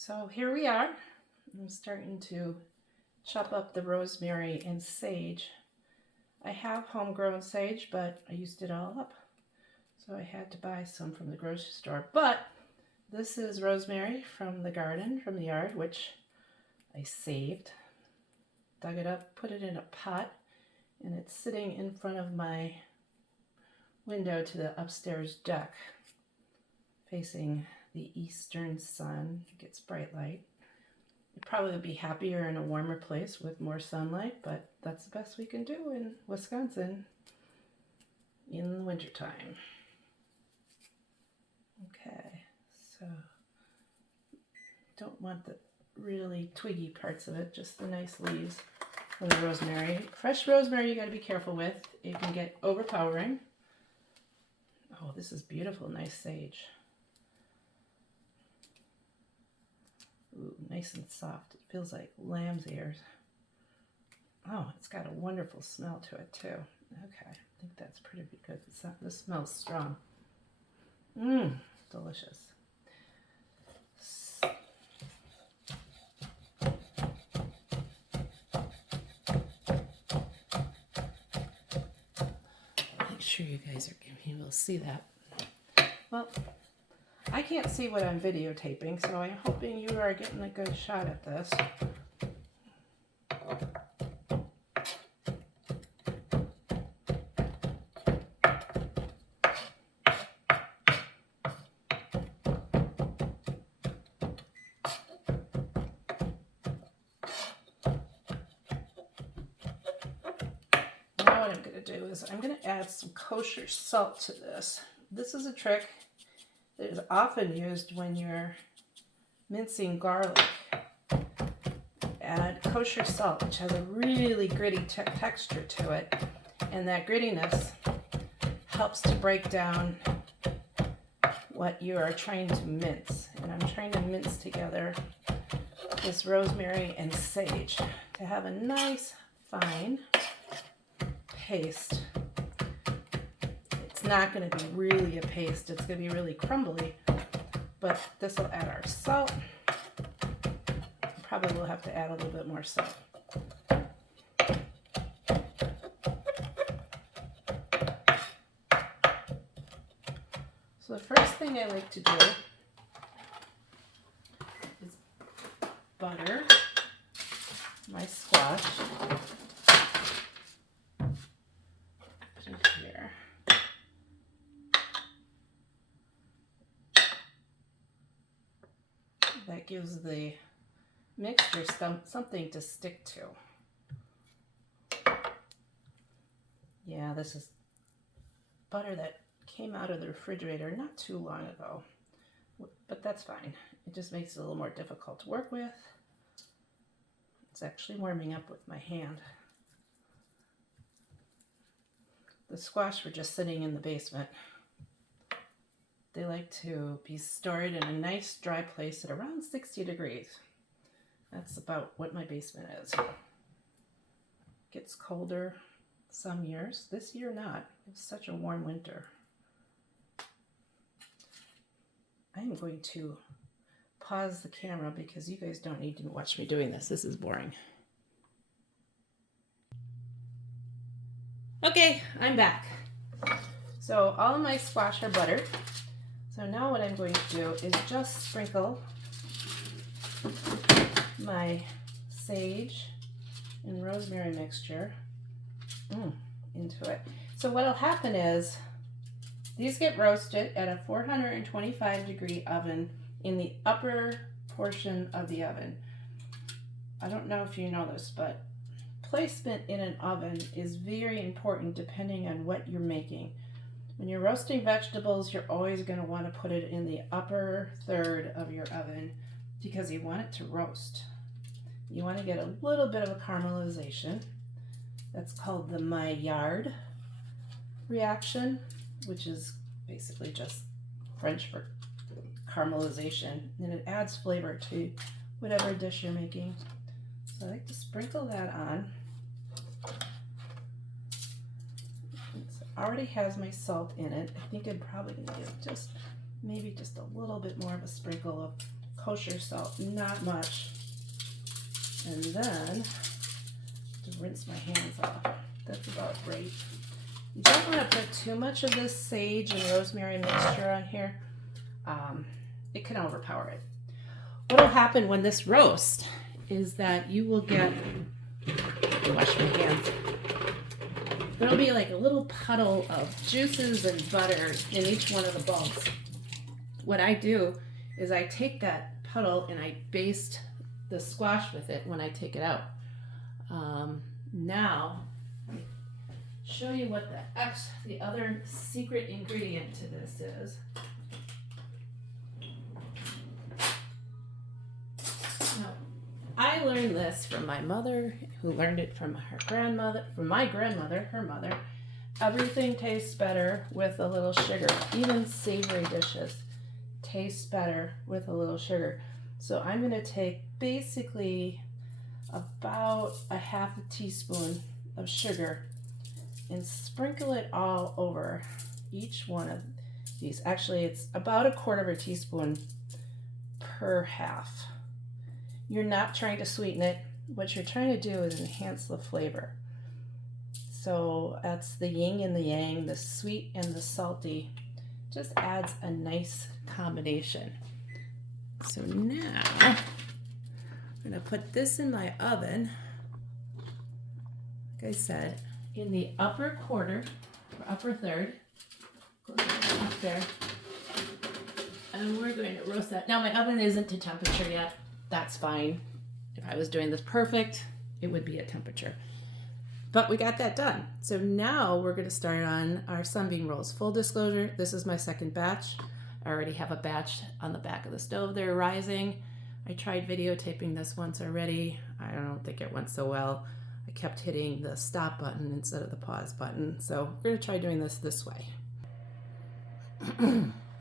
So here we are. I'm starting to chop up the rosemary and sage. I have homegrown sage, but I used it all up. So I had to buy some from the grocery store. But this is rosemary from the garden, from the yard, which I saved. Dug it up, put it in a pot, and it's sitting in front of my window to the upstairs deck, facing the eastern sun. It gets bright light. You'd probably be happier in a warmer place with more sunlight, but that's the best we can do in Wisconsin in the wintertime. Okay, so don't want the really twiggy parts of it, just the nice leaves from the rosemary. Fresh rosemary you got to be careful with. It can get overpowering. Oh, this is beautiful, nice sage. Ooh, nice and soft. It feels like lamb's ears. Oh, it's got a wonderful smell to it too. Okay, I think that's pretty good. This smells strong. Mmm, delicious. Make sure you guys are able to see that. Well, I can't see what I'm videotaping, so I'm hoping you are getting a good shot at this. Now what I'm going to do is I'm going to add some kosher salt to this. This is a trick that is often used when you're mincing garlic. Add kosher salt, which has a really gritty texture to it, and that grittiness helps to break down what you are trying to mince. And I'm trying to mince together this rosemary and sage to have a nice fine paste. It's not going to be really a paste, it's going to be really crumbly, but this will add our salt. Probably will have to add a little bit more salt. So the first thing I like to do is butter my squash. Put it here. That gives the mixture something to stick to. Yeah, this is butter that came out of the refrigerator not too long ago, but that's fine. It just makes it a little more difficult to work with. It's actually warming up with my hand. The squash were just sitting in the basement. They like to be stored in a nice dry place at around 60 degrees. That's about what my basement is. It gets colder some years. This year not. It's such a warm winter. I am going to pause the camera because you guys don't need to watch me doing this. This is boring. Okay, I'm back. So all of my squash are buttered. So now what I'm going to do is just sprinkle my sage and rosemary mixture into it. So what'll happen is these get roasted at a 425 degree oven in the upper portion of the oven. I don't know if you know this, but placement in an oven is very important depending on what you're making. When you're roasting vegetables, you're always going to want to put it in the upper third of your oven because you want it to roast. You want to get a little bit of a caramelization. That's called the Maillard reaction, which is basically just French for caramelization, and it adds flavor to whatever dish you're making. So I like to sprinkle that on. It already has my salt in it. I think I'm probably going to give maybe just a little bit more of a sprinkle of kosher salt, not much. And then, to rinse my hands off, that's about right. You don't want to put too much of this sage and rosemary mixture on here. It can overpower it. What will happen when this roasts is that you will get, wash my hands, there'll be like a little puddle of juices and butter in each one of the bulbs. What I do is I take that puddle and I baste the squash with it when I take it out. Now, let me show you what the other secret ingredient to this is. Now, I learned this from my mother, who learned it from her grandmother, from my grandmother, her mother. Everything tastes better with a little sugar. Even savory dishes taste better with a little sugar. So I'm going to take basically about a half a teaspoon of sugar and sprinkle it all over each one of these. Actually, it's about a quarter of a teaspoon per half. You're not trying to sweeten it. What you're trying to do is enhance the flavor. So that's the yin and the yang, the sweet and the salty. Just adds a nice combination. So now I'm going to put this in my oven, like I said, in the upper quarter, or upper third, up there. And we're going to roast that. Now my oven isn't to temperature yet. That's fine. If I was doing this perfect, it would be at temperature. But we got that done. So now we're going to start on our Sunbeam rolls. Full disclosure, this is my second batch. I already have a batch on the back of the stove there rising. I tried videotaping this once already. I don't think it went so well. I kept hitting the stop button instead of the pause button. So we're going to try doing this way.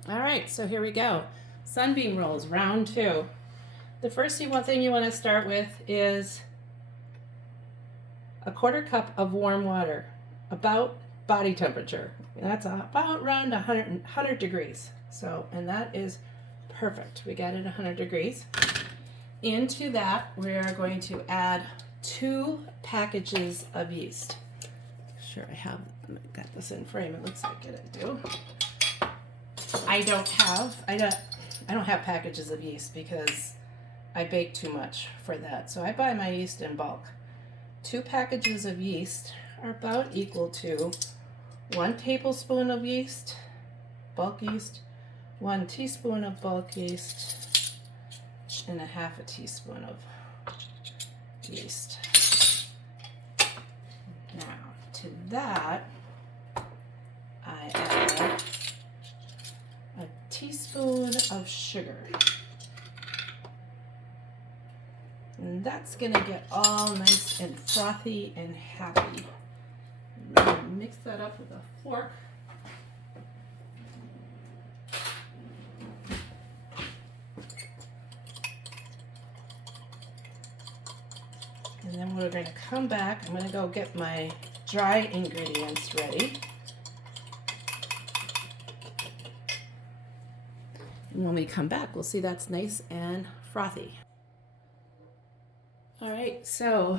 All right, so here we go. Sunbeam rolls, round 2. The first thing you want to start with is a quarter cup of warm water, about body temperature. That's about around 100 degrees. So, and that is perfect. We got it 100 degrees. Into that, we are going to add 2 packages of yeast. Sure, I got this in frame. It looks like I do. I don't have packages of yeast because I bake too much for that. So I buy my yeast in bulk. 2 packages of yeast are about equal to 1 tablespoon of yeast, bulk yeast, 1 teaspoon of bulk yeast, and a half a teaspoon of yeast. Now, to that, I add a teaspoon of sugar. And that's going to get all nice and frothy and happy. I'm going to mix that up with a fork. And then we're going to come back. I'm going to go get my dry ingredients ready. And when we come back, we'll see that's nice and frothy. All right, so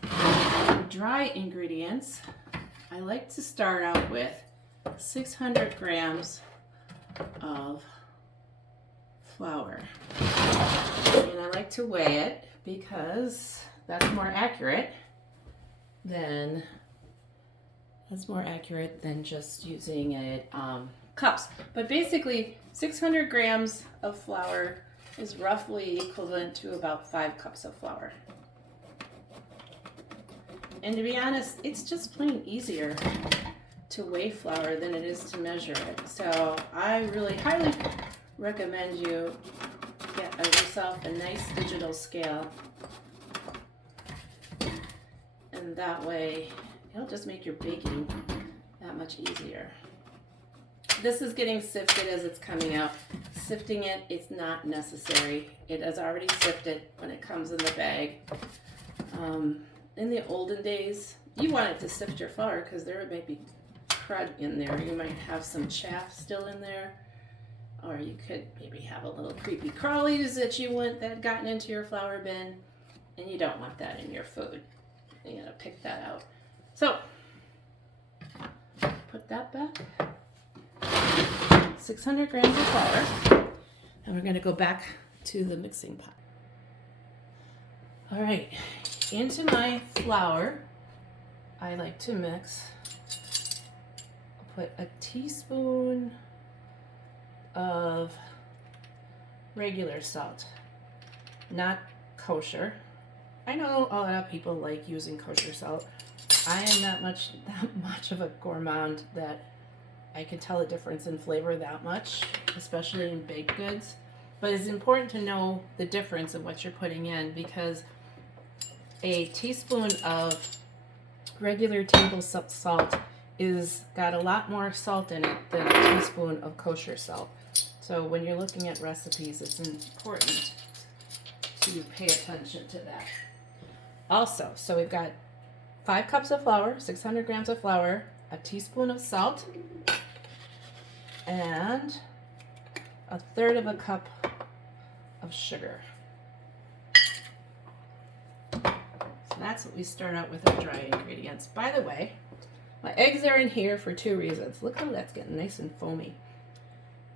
the dry ingredients, I like to start out with 600 grams of flour. And I like to weigh it because that's more accurate than just using it cups. But basically 600 grams of flour is roughly equivalent to about 5 cups of flour. And to be honest, it's just plain easier to weigh flour than it is to measure it. So I really highly recommend you get yourself a nice digital scale. And that way, it'll just make your baking that much easier. This is getting sifted as it's coming out. Sifting it is not necessary. It is already sifted when it comes in the bag. In the olden days, you wanted to sift your flour because there might be crud in there. You might have some chaff still in there. Or you could maybe have a little creepy crawlies that you want that gotten into your flour bin, and you don't want that in your food. You gotta pick that out. So, put that back. 600 grams of flour. And we're gonna go back to the mixing pot. All right, into my flour, I like to mix. I'll put a teaspoon of regular salt, not kosher. I know a lot of people like using kosher salt. I am not that much of a gourmand that I can tell a difference in flavor that much, especially in baked goods. But it's important to know the difference of what you're putting in, because a teaspoon of regular table salt is got a lot more salt in it than a teaspoon of kosher salt. So when you're looking at recipes, it's important to pay attention to that. Also, so we've got 5 cups of flour, 600 grams of flour, a teaspoon of salt, and 1/3 of a cup of sugar. So that's what we start out with our dry ingredients. By the way, my eggs are in here for 2 reasons. Look how that's getting nice and foamy.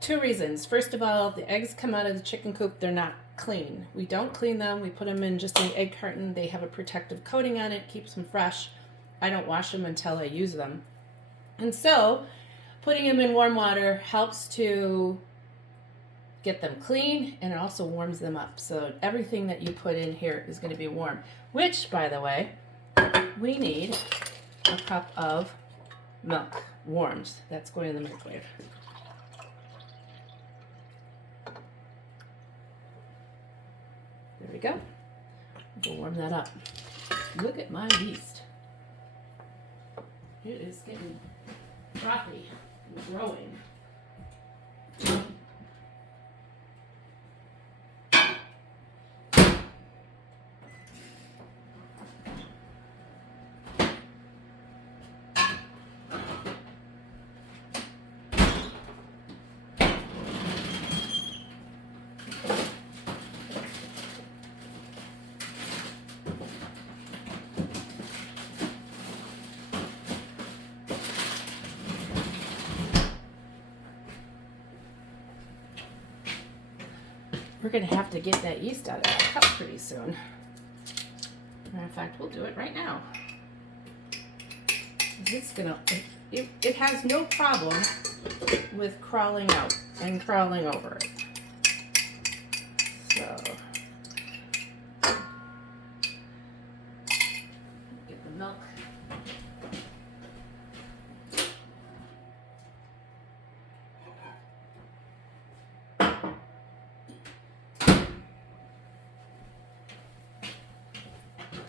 2 reasons. First of all, the eggs come out of the chicken coop, they're not clean. We don't clean them. We put them in just an egg carton. They have a protective coating on it, keeps them fresh. I don't wash them until I use them. And so, putting them in warm water helps to get them clean, and it also warms them up. So everything that you put in here is going to be warm, which, by the way, we need a cup of milk, warmed. That's going in the microwave. There we go. We'll warm that up. Look at my yeast. It is getting frothy and growing. We're going to have to get that yeast out of that cup pretty soon. In fact, we'll do it right now. It's gonna, it has no problem with crawling out and crawling over it. So, get the milk.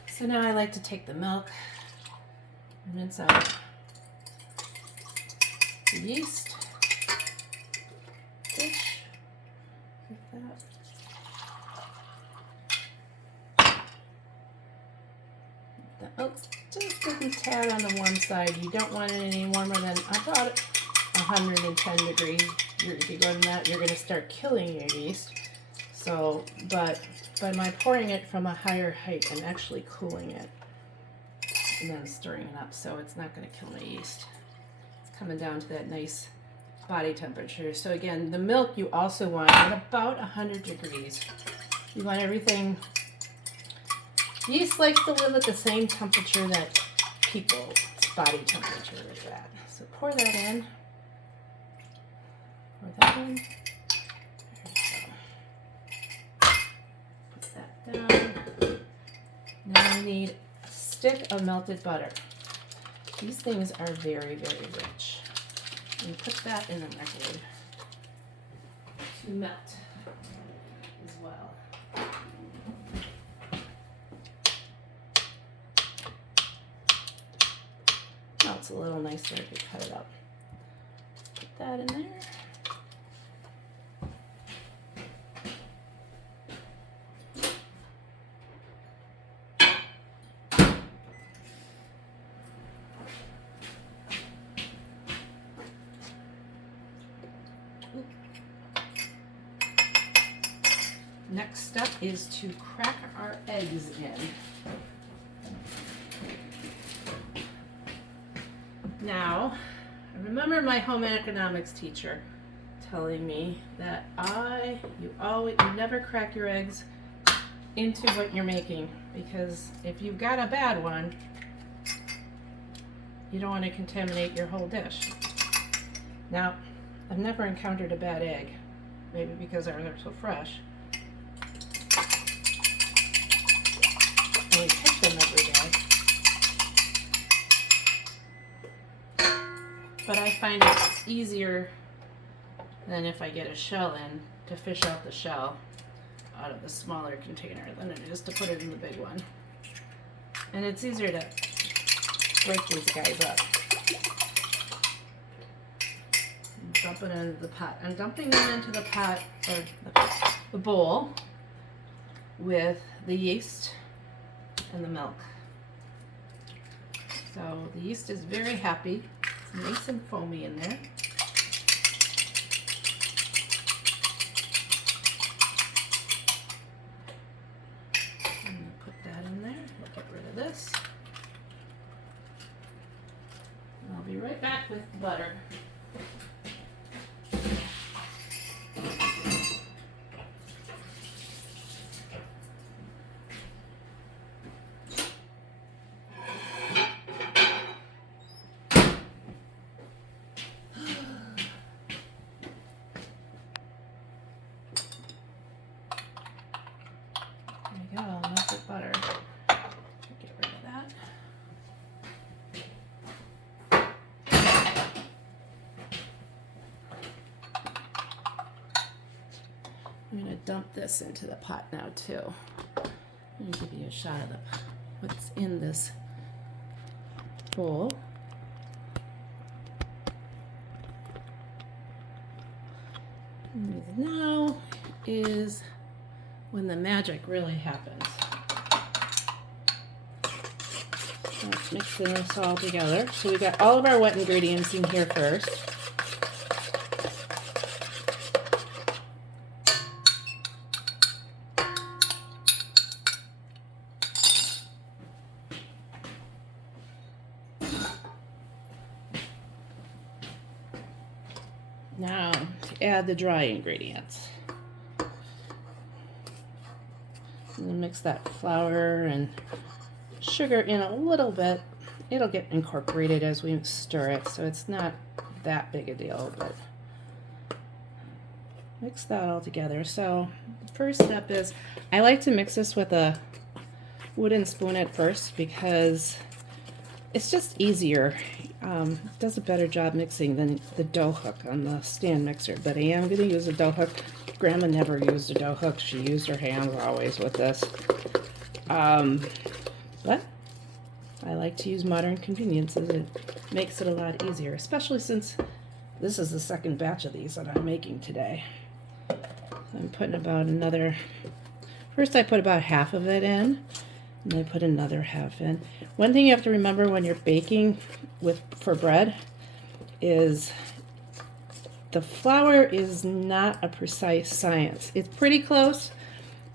So now I like to take the milk and rinse out the yeast. Fish with that. The milk's just a tad on the warm side. You don't want it any warmer than about 110 degrees. If you go to that, you're going to start killing your yeast. So, but by pouring it from a higher height, I'm actually cooling it and then stirring it up, so it's not going to kill my yeast. It's coming down to that nice body temperature. So again, the milk you also want at about 100 degrees. You want everything. Yeast likes to live at the same temperature that people's body temperature is at. So pour that in. Pour that in. Down. Now I need a stick of melted butter. These things are very, very rich. And put that in the microwave to melt as well. Melts a little nicer if you cut it up. Put that in there. Next step is to crack our eggs in. Now, I remember my home economics teacher telling me that you never crack your eggs into what you're making, because if you've got a bad one, you don't want to contaminate your whole dish. Now, I've never encountered a bad egg, maybe because they're so fresh. And we pick them every day. But I find it's easier than if I get a shell in to fish out the shell out of the smaller container than it is to put it in the big one. And it's easier to break these guys up. And dump it into the pot. I'm dumping them into the pot, or the bowl, with the yeast and the milk. So the yeast is very happy. It's nice and foamy in there. This. I'll be right back with the butter. There you go, melted butter. I'm going to dump this into the pot now too. I'm going to give you a shot of what's in this bowl. And now is when the magic really happens. So let's mix this all together. So we got all of our wet ingredients in here first. Now to add the dry ingredients. And then mix that flour and sugar in a little bit. It'll get incorporated as we stir it, so it's not that big a deal, but mix that all together. So the first step is, I like to mix this with a wooden spoon at first because it's just easier. It does a better job mixing than the dough hook on the stand mixer, but I am going to use a dough hook. Grandma never used a dough hook. She used her hands always with this. But I like to use modern conveniences. It makes it a lot easier, especially since this is the second batch of these that I'm making today. I'm putting about first I put about half of it in, and I put another half in. One thing you have to remember when you're baking for bread is the flour is not a precise science. It's pretty close,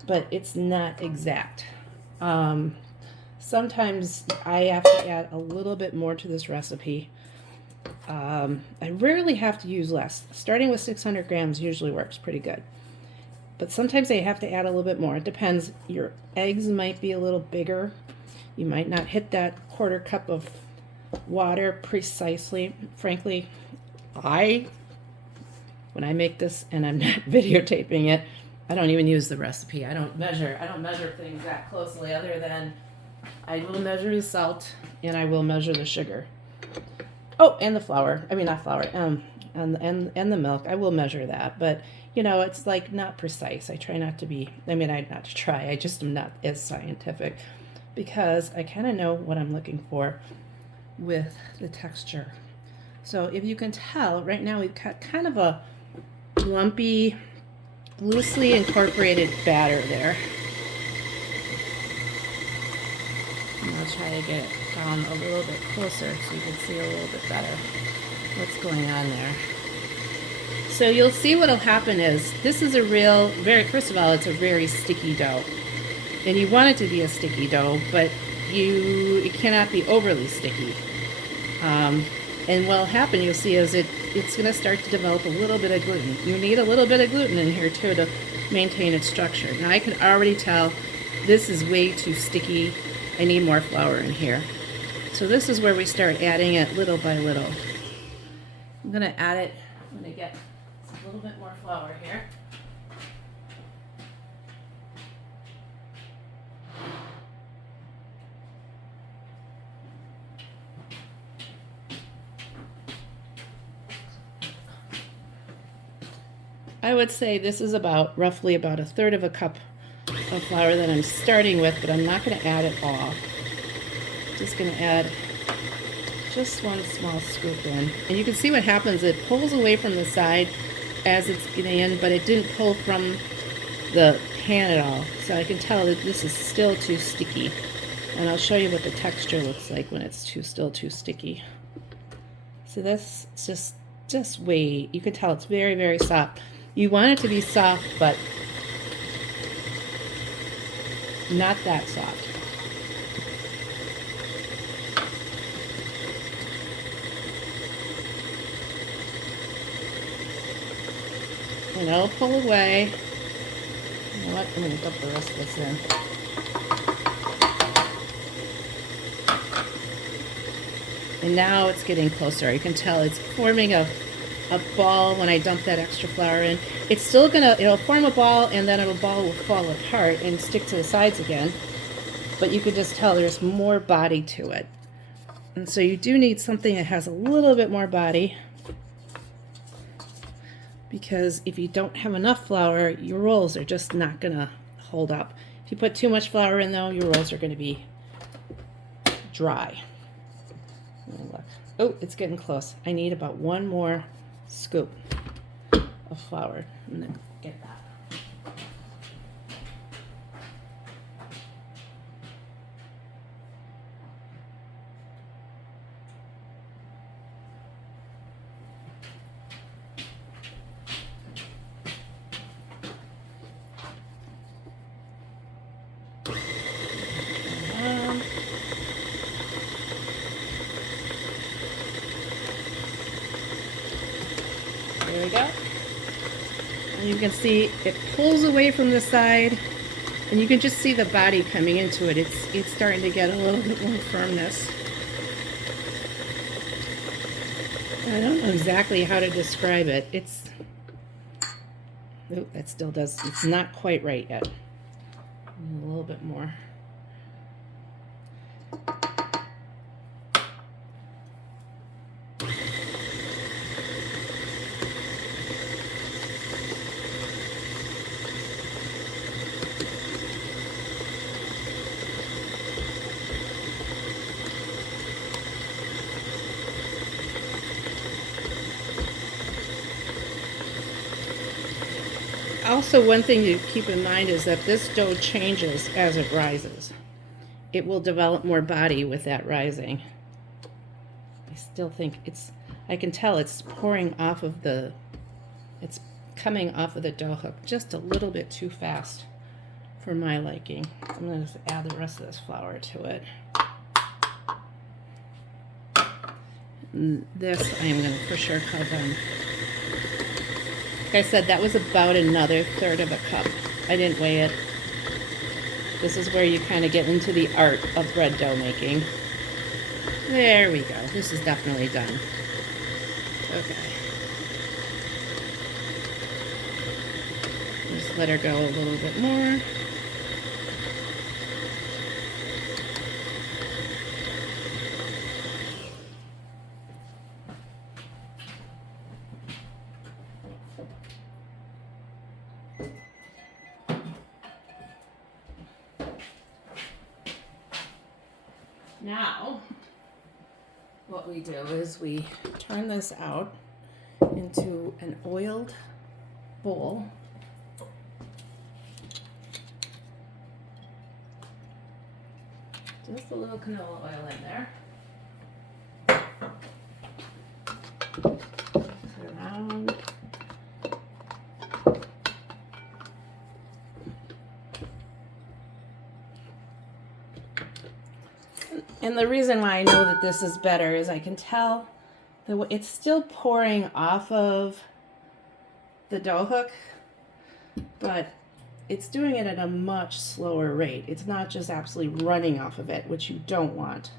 but it's not exact. Sometimes I have to add a little bit more to this recipe. I rarely have to use less. Starting with 600 grams usually works pretty good. But sometimes I have to add a little bit more. It depends. Your eggs might be a little bigger. You might not hit that 1/4 cup of water precisely. Frankly, when I make this and I'm not videotaping it, I don't even use the recipe. I don't measure things that closely, other than I will measure the salt and I will measure the sugar. Oh, and the flour. I mean, not flour. And the milk. I will measure that, but it's like not precise. I try not to be. I just am not as scientific, because I kind of know what I'm looking for with the texture. So if you can tell, right now we've got kind of a lumpy, loosely incorporated batter there. And I'll try to get it down a little bit closer so you can see a little bit better what's going on there. So you'll see what'll happen is, this is a real, first of all, it's a very sticky dough. And you want it to be a sticky dough, but it cannot be overly sticky. And what'll happen, you'll see, is it's going to start to develop a little bit of gluten. You need a little bit of gluten in here too to maintain its structure. Now I can already tell this is way too sticky. I need more flour in here. So this is where we start adding it little by little. I'm going to add it, I'm going to get a little bit more flour here. I would say this is roughly about a third of a cup of flour that I'm starting with, but I'm not going to add it all. Just going to add just one small scoop in. And you can see what happens. It pulls away from the side as it's getting in, but it didn't pull from the pan at all. So I can tell that this is still too sticky. And I'll show you what the texture looks like when it's still too sticky. So this is just way, you can tell it's very, very soft. You want it to be soft, but not that soft. And it'll pull away. You know what? I'm going to dump the rest of this in. And now it's getting closer. You can tell it's forming a ball when I dump that extra flour in. It's still it'll form a ball, and then the ball will fall apart and stick to the sides again. But you can just tell there's more body to it. And so you do need something that has a little bit more body, because if you don't have enough flour, your rolls are just not gonna hold up. If you put too much flour in though, your rolls are gonna be dry. Look. Oh, it's getting close. I need about one more scoop of flour. I'm gonna get that. There we go. And you can see it pulls away from the side, and you can just see the body coming into it. It's starting to get a little bit more firmness. I don't know exactly how to describe it. Oh, that still does, it's not quite right yet. A little bit more. Also, one thing to keep in mind is that this dough changes as it rises. It will develop more body with that rising. I still think I can tell it's pouring off of it's coming off of the dough hook just a little bit too fast for my liking. I'm going to just add the rest of this flour to it. And this I am going to for sure cut down. Like I said, that was about another third of a cup. I didn't weigh it. This is where you kind of get into the art of bread dough making. There we go. This is definitely done. Okay. Just let her go a little bit more. Now, what we do is we turn this out into an oiled bowl. Just a little canola oil in there. Turn around. And the reason why I know that this is better is I can tell that it's still pouring off of the dough hook, but it's doing it at a much slower rate. It's not just absolutely running off of it, which you don't want.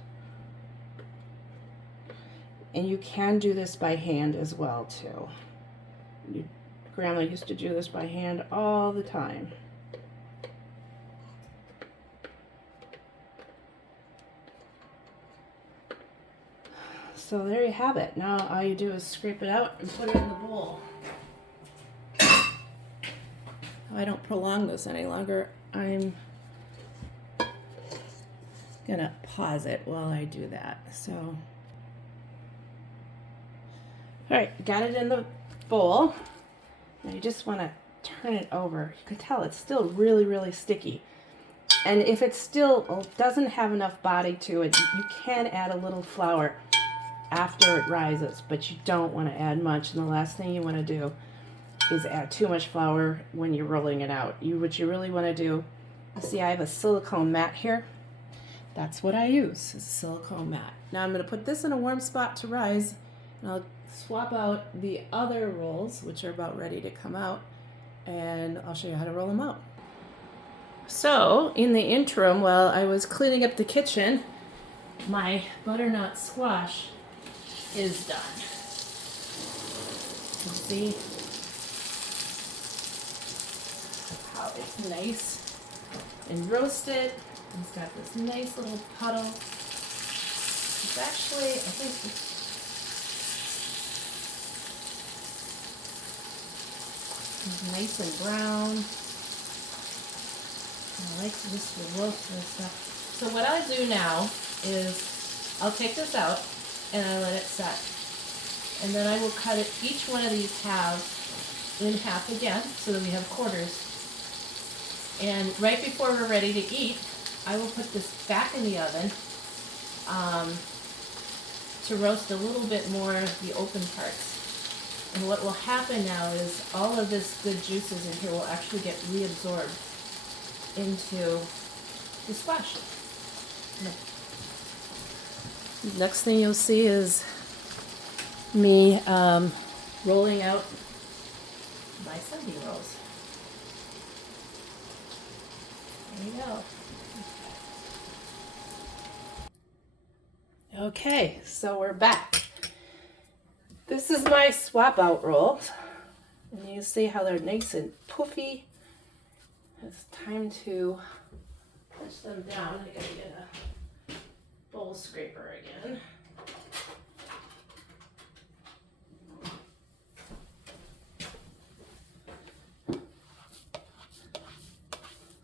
And you can do this by hand as well too. Grandma used to do this by hand all the time. So there you have it. Now all you do is scrape it out and put it in the bowl. I don't prolong this any longer. I'm gonna pause it while I do that. So, all right, got it in the bowl. Now you just want to turn it over. You can tell it's still really, really sticky. And if it still doesn't have enough body to it, you can add a little flour after it rises, but you don't want to add much. And the last thing you want to do is add too much flour when you're rolling it out. What you really want to do, see, I have a silicone mat here. That's what I use, is a silicone mat. Now I'm going to put this in a warm spot to rise, and I'll swap out the other rolls, which are about ready to come out, and I'll show you how to roll them out. So in the interim, while I was cleaning up the kitchen, my butternut squash is done. You can see how it's nice and roasted. It's got this nice little puddle. It's actually, I think it's nice and brown. I like this to roast this stuff. So what I do now is I'll take this out and I let it set. And then I will cut it, each one of these halves in half again so that we have quarters. And right before we're ready to eat, I will put this back in the oven to roast a little bit more of the open parts. And what will happen now is all of this good juices in here will actually get reabsorbed into the squash. Next thing you'll see is me rolling out my Sunbeam rolls. There you go. Okay, so we're back. This is my swap out rolls. And you see how they're nice and poofy. It's time to push them down. I gotta get a bowl scraper again.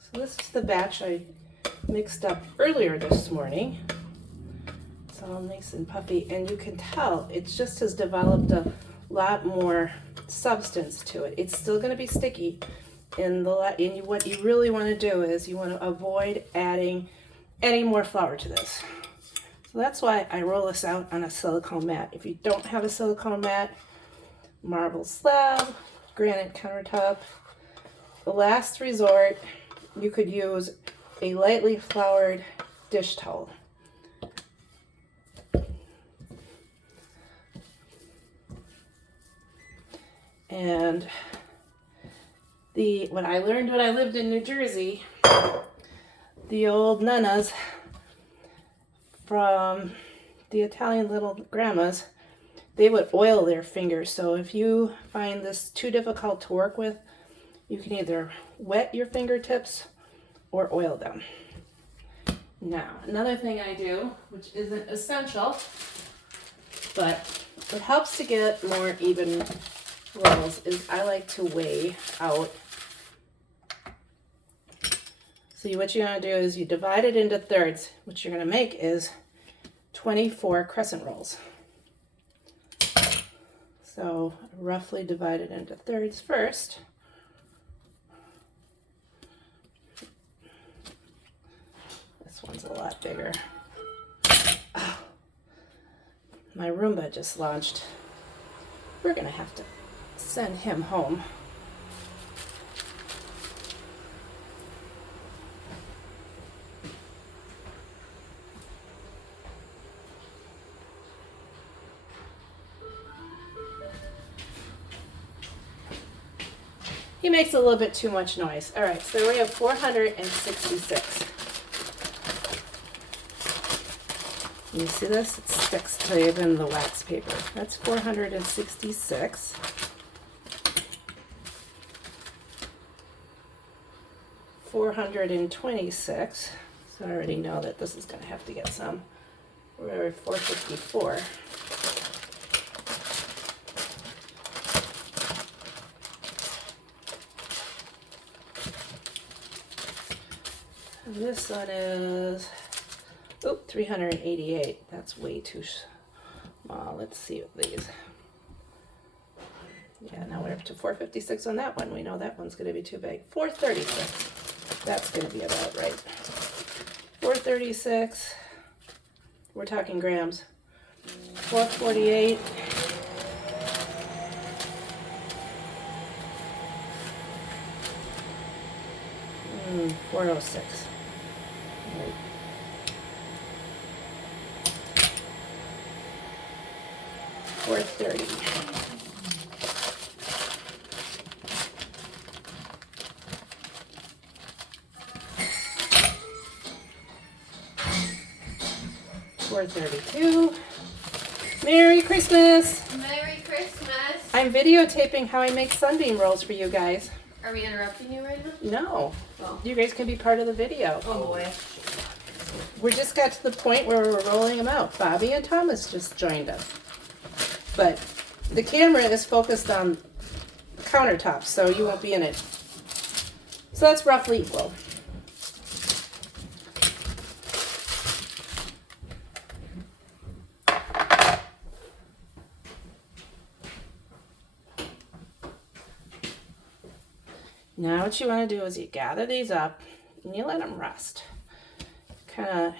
So this is the batch I mixed up earlier this morning. It's all nice and puffy, and you can tell it just has developed a lot more substance to it. It's still going to be sticky, and what you really want to do is you want to avoid adding any more flour to this. So that's why I roll this out on a silicone mat. If you don't have a silicone mat, marble slab, granite countertop, the last resort, you could use a lightly floured dish towel. And what I learned when I lived in New Jersey, the old nanas from the Italian little grandmas, they would oil their fingers. So if you find this too difficult to work with, you can either wet your fingertips or oil them. Now, another thing I do, which isn't essential, but it helps to get more even rolls, is I like to weigh out. So what you're going to do is you divide it into thirds. What you're going to make is 24 crescent rolls. So roughly divide it into thirds first. This one's a lot bigger. Oh, my Roomba just launched. We're going to have to send him home. He makes a little bit too much noise. All right, so we have 466. You see this? It sticks to even the wax paper. That's 466. $426. So I already know that this is going to have to get some. We're at 454. And this one is, 388. That's way too small. Let's see what these. Yeah, now we're up to 456 on that one. We know that one's going to be too big. 436. That's going to be about right. 436. We're talking grams. 448. 406. Right. 430. 432. Merry Christmas! Merry Christmas! I'm videotaping how I make Sunbeam rolls for you guys. Are we interrupting you right now? No. Oh. You guys can be part of the video. Oh boy. We just got to the point where we're rolling them out. Bobby and Thomas just joined us. But the camera is focused on the countertops, so you won't be in it. So that's roughly equal. Now what you want to do is you gather these up and you let them rest. Kind of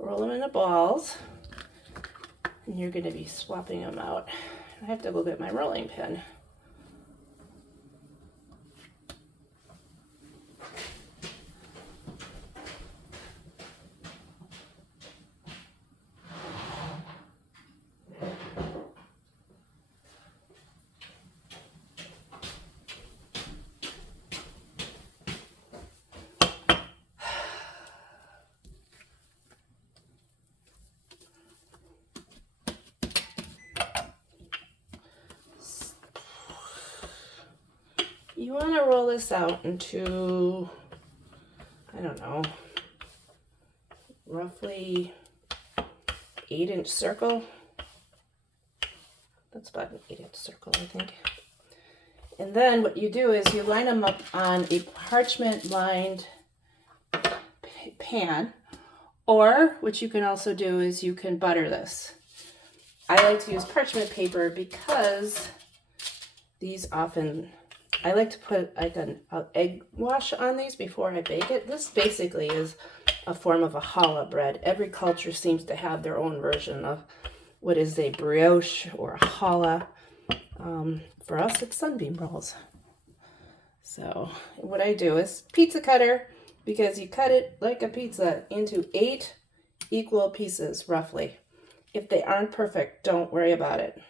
roll them into balls, and you're going to be swapping them out. I have to go get my rolling pin. You want to roll this out into, I don't know, roughly 8-inch circle. That's about an 8-inch circle, I think. And then what you do is you line them up on a parchment lined pan, or what you can also do is you can butter this. I like to use parchment paper because these often, I like to put like an egg wash on these before I bake it. This basically is a form of a challah bread. Every culture seems to have their own version of what is a brioche or a challah. For us, it's Sunbeam rolls. So what I do is pizza cutter, because you cut it like a pizza into 8 equal pieces, roughly. If they aren't perfect, don't worry about it.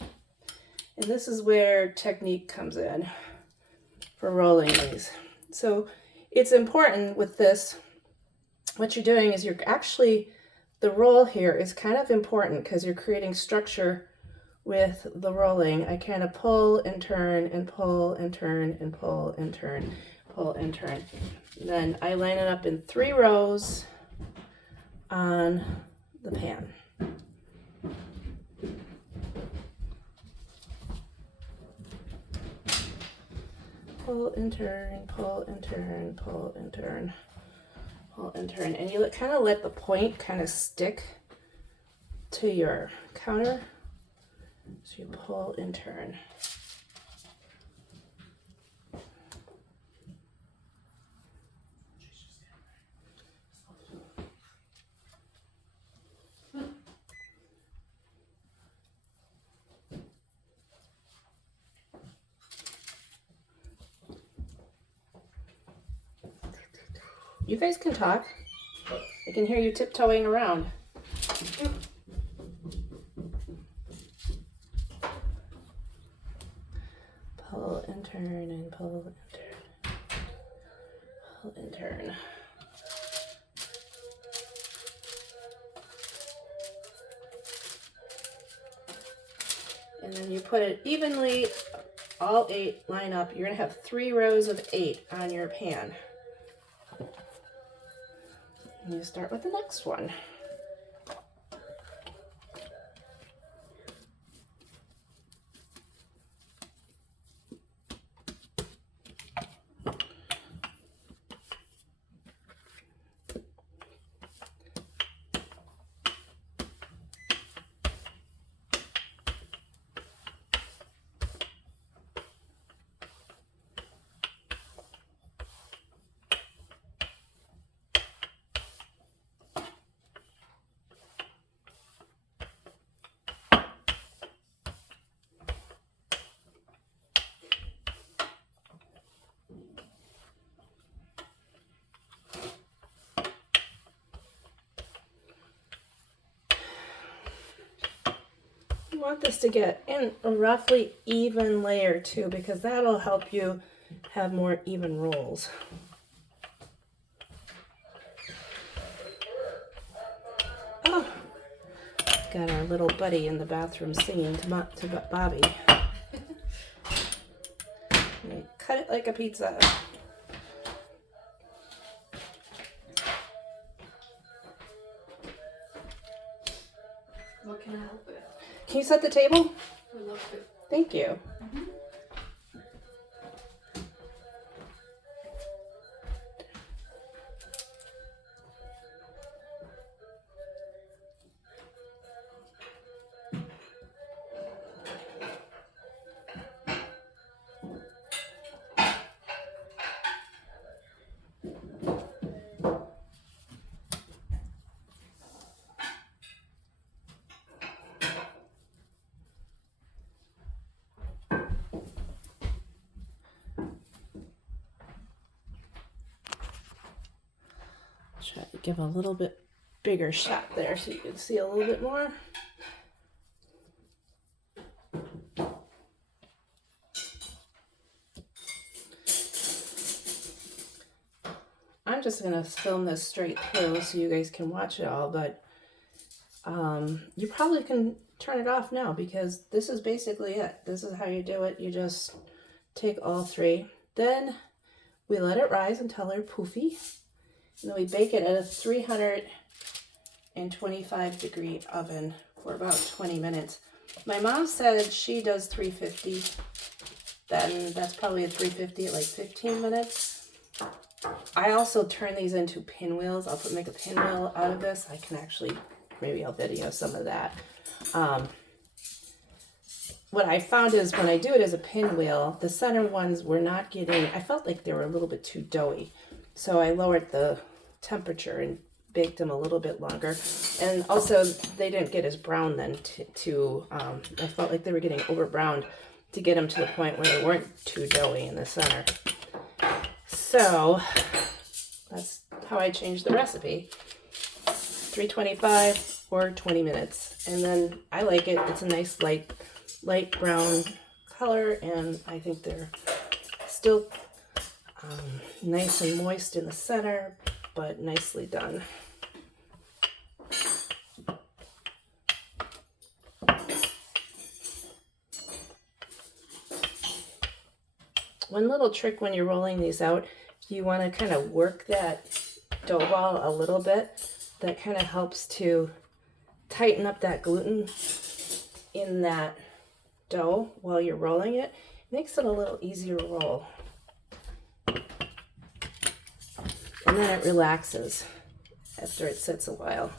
And this is where technique comes in for rolling these. So it's important with this, what you're doing is you're actually, the roll here is kind of important because you're creating structure with the rolling. I kind of pull and turn and pull and turn and pull and turn, pull and turn. And then I line it up in 3 rows on the pan. Pull and turn, pull and turn, pull and turn, pull and turn. And you kind of let the point kind of stick to your counter. So you pull and turn. You guys can talk. I can hear you tiptoeing around. turn and pull and turn. Pull and turn. And then you put it evenly, all 8 line up. You're going to have 3 rows of 8 on your pan. And you start with the next one. You want this to get in a roughly even layer too, because that'll help you have more even rolls. Oh, got our little buddy in the bathroom singing to Bobby. Cut it like a pizza. What can I help with? Can you set the table? I love it. Thank you. Try to give a little bit bigger shot there so you can see a little bit more. I'm just going to film this straight through so you guys can watch it all, but you probably can turn it off now because this is basically it. This is how you do it. You just take all 3. Then we let it rise until they're poofy. And then we bake it at a 325 degree oven for about 20 minutes. My mom said she does 350. Then that's probably a 350 at like 15 minutes. I also turn these into pinwheels. I'll make a pinwheel out of this. I can actually, maybe I'll video some of that. What I found is when I do it as a pinwheel, the center ones were not getting, I felt like they were a little bit too doughy. So I lowered the temperature and baked them a little bit longer. And also they didn't get as brown then I felt like they were getting over browned to get them to the point where they weren't too doughy in the center. So that's how I changed the recipe. 325 or 20 minutes. And then I like it. It's a nice light brown color, and I think they're still nice and moist in the center, but nicely done. One little trick when you're rolling these out, you want to kind of work that dough ball a little bit. That kind of helps to tighten up that gluten in that dough while you're rolling it. Makes it a little easier roll. And then it relaxes after it sits a while.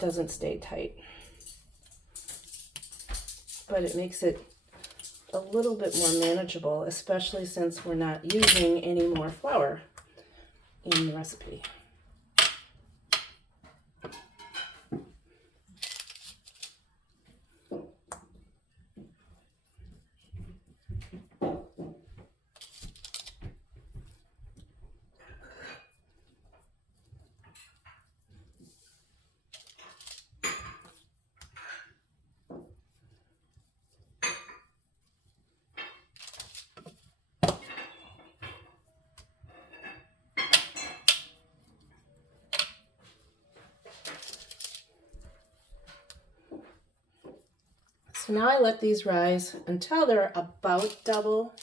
Doesn't stay tight. But it makes it a little bit more manageable, especially since we're not using any more flour in the recipe. So now I let these rise until they're about double.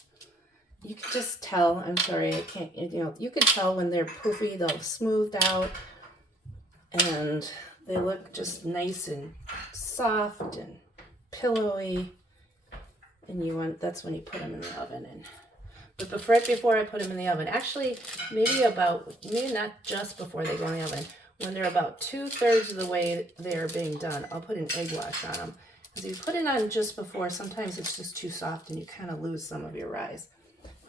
You can just tell, I'm sorry, I can't, you can tell when they're poofy, they'll smoothed out and they look just nice and soft and pillowy. And that's when you put them in the oven. But right before I put them in the oven, actually, maybe not just before they go in the oven, when they're about 2/3 of the way they're being done, I'll put an egg wash on them. Because if you put it on just before, sometimes it's just too soft and you kind of lose some of your rise.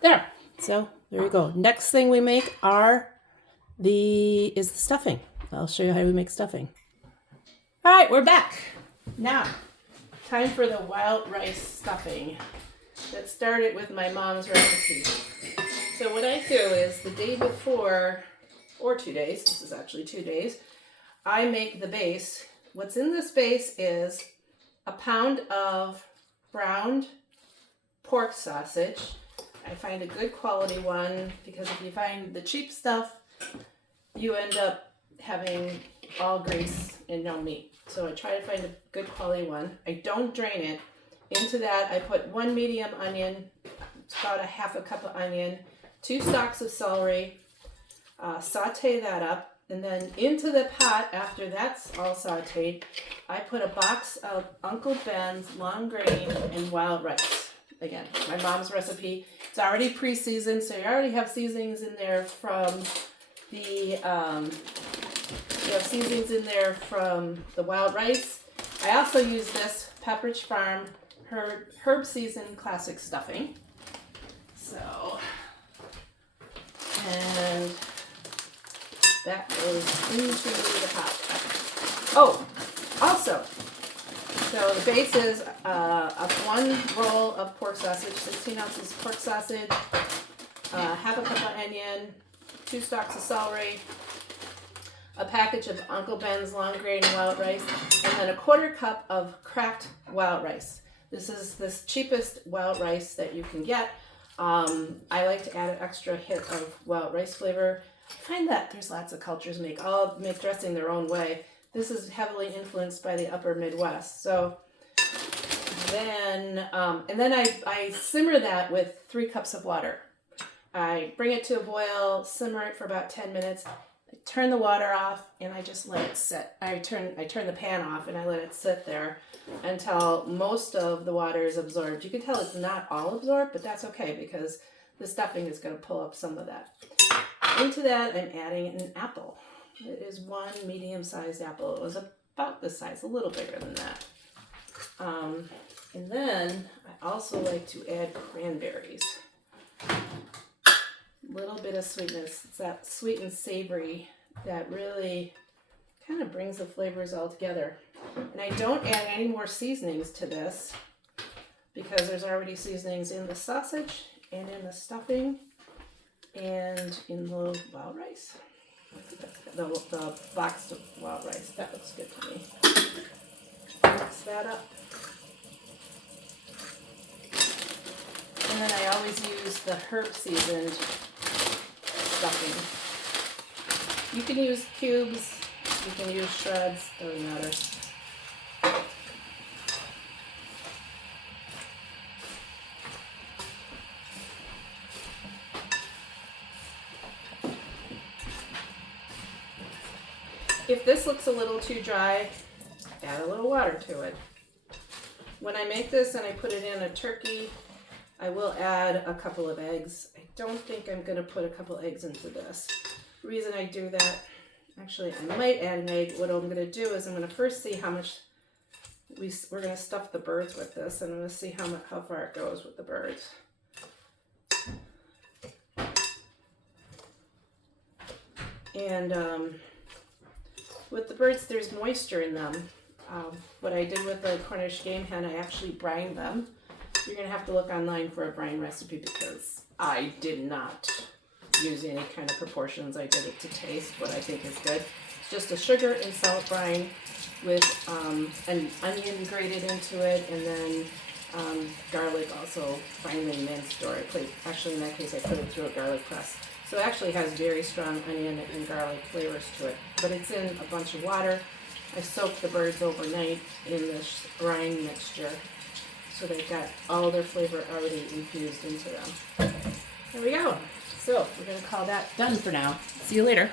There. So there you go. Next thing we make is the stuffing. I'll show you how we make stuffing. All right, we're back. Now, time for the wild rice stuffing. That started with my mom's recipe. So what I do is the day before, or 2 days, this is actually 2 days, I make the base. What's in this base is a pound of browned pork sausage. I find a good quality one because if you find the cheap stuff, you end up having all grease and no meat. So I try to find a good quality one. I don't drain it. Into that, I put 1 medium onion, it's about a 1/2 cup of onion, 2 stalks of celery, saute that up, and then into the pot, after that's all sauteed, I put a box of Uncle Ben's long grain and wild rice. Again, my mom's recipe. It's already pre-seasoned, so you already have seasonings in there from the wild rice. I also use this Pepperidge Farm herb seasoned classic stuffing. So, and that goes into the pot. Oh, also, so the base is 1 roll of pork sausage, 16 ounces pork sausage, 1/2 cup of onion, 2 stalks of celery, a package of Uncle Ben's long grain wild rice, and then a 1/4 cup of cracked wild rice. This is the cheapest wild rice that you can get. I like to add an extra hit of wild rice flavor. I find that there's lots of cultures make dressing their own way. This is heavily influenced by the upper Midwest. So then, and then I simmer that with 3 cups of water. I bring it to a boil, simmer it for about 10 minutes. I turn the water off and I just let it sit. I turn the pan off and I let it sit there until most of the water is absorbed. You can tell it's not all absorbed, but that's okay because the stuffing is going to pull up some of that. Into that, I'm adding an apple. It is 1 medium-sized apple. It was about this size, a little bigger than that. And then I also like to add cranberries. A little bit of sweetness. It's that sweet and savory that really kind of brings the flavors all together. And I don't add any more seasonings to this because there's already seasonings in the sausage and in the stuffing and in the wild rice. The box of wild rice. That looks good to me. Mix that up. And then I always use the herb seasoned stuffing. You can use cubes, you can use shreds, doesn't matter. If this looks a little too dry, add a little water to it. When I make this and I put it in a turkey, I will add a couple of eggs. I don't think I'm going to put a couple eggs into this. The reason I do that, actually I might add an egg. What I'm going to do is I'm going to first see how much we're going to stuff the birds with this, and I'm going to see how far it goes with the birds. And with the birds, there's moisture in them. What I did with the Cornish game hen, I actually brined them. You're going to have to look online for a brine recipe because I did not use any kind of proportions. I did it to taste what I think is good. It's just a sugar and salt brine with an onion grated into it, and then garlic also finely minced, or actually in that case I put it through a garlic press. So it actually has very strong onion and garlic flavors to it, but it's in a bunch of water. I soaked the birds overnight in this brine mixture, So they've got all their flavor already infused into them. There we go. So we're going to call that done for now. See you later.